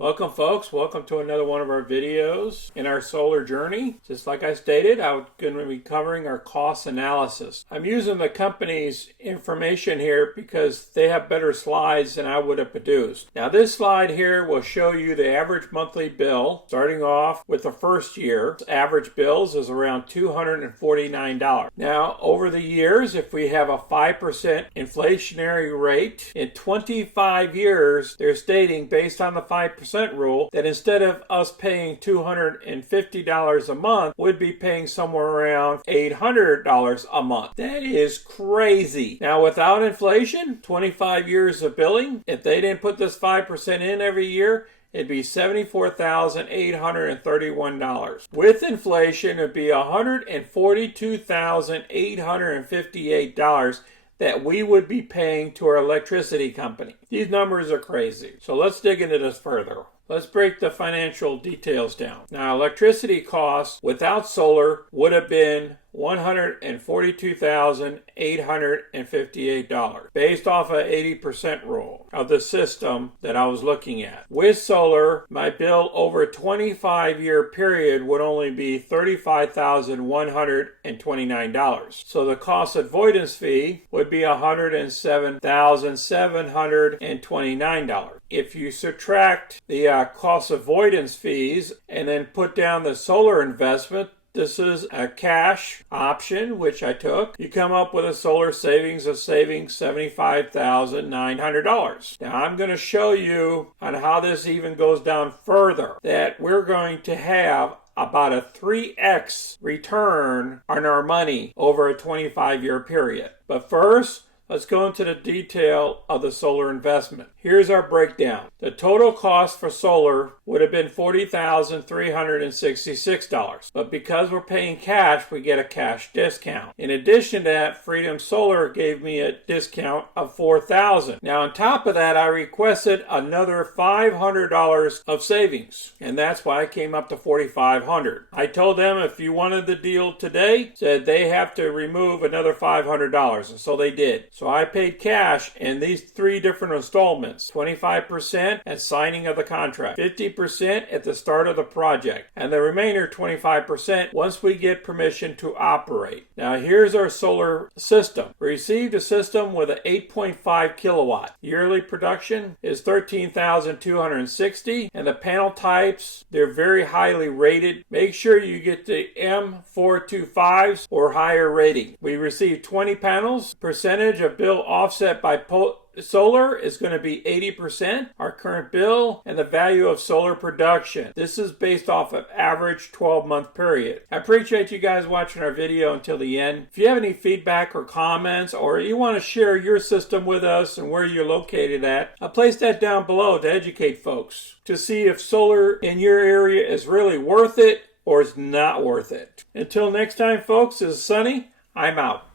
Welcome folks, welcome to another one of our videos in our solar journey. Just like I stated, I'm going to be covering our cost analysis. I'm using the company's information here because they have better slides than I would have produced. Now this slide here will show you the average monthly bill, starting off with the first year. Average bills is around $249. Now over the years, if we have a 5% inflationary rate, in 25 years, they're stating based on the 5% rule that instead of us paying $250 a month, we'd be paying somewhere around $800 a month. That is crazy. Now without inflation, 25 years of billing, if they didn't put this 5% in every year, it'd be $74,831. With inflation, it'd be $142,858 that we would be paying to our electricity company. These numbers are crazy. So let's dig into this further. Let's break the financial details down. Now, electricity costs without solar would have been $142,858 based off an 80% rule of the system that I was looking at. With solar, my bill over a 25-year period would only be $35,129. So the cost avoidance fee would be $107,729. If you subtract the cost avoidance fees and then put down the solar investment, this is a cash option, which I took. You come up with a solar savings of saving $75,900. Now I'm going to show you on how this even goes down further, that we're going to have about a 3x return on our money over a 25-year period. But first, let's go into the detail of the solar investment. Here's our breakdown. The total cost for solar would have been $40,366. But because we're paying cash, we get a cash discount. In addition to that, Freedom Solar gave me a discount of $4,000. Now on top of that, I requested another $500 of savings. And that's why I came up to $4,500. I told them if you wanted the deal today, said they have to remove another $500. And so they did. So I paid cash in these three different installments. 25% at signing of the contract, 50% at the start of the project, and the remainder 25% once we get permission to operate. Now here's our solar system. We received a system with an 8.5 kilowatt. Yearly production is 13,260, and the panel types, they're very highly rated. Make sure you get the M425s or higher rating. We received 20 panels. Percentage of bill offset by solar is going to be 80%, our current bill, and the value of solar production. This is based off of average 12-month period. I appreciate you guys watching our video until the end. If you have any feedback or comments, or you want to share your system with us and where you're located at, I'll place that down below to educate folks to see if solar in your area is really worth it or is not worth it. Until next time, folks, this is Sunny. I'm out.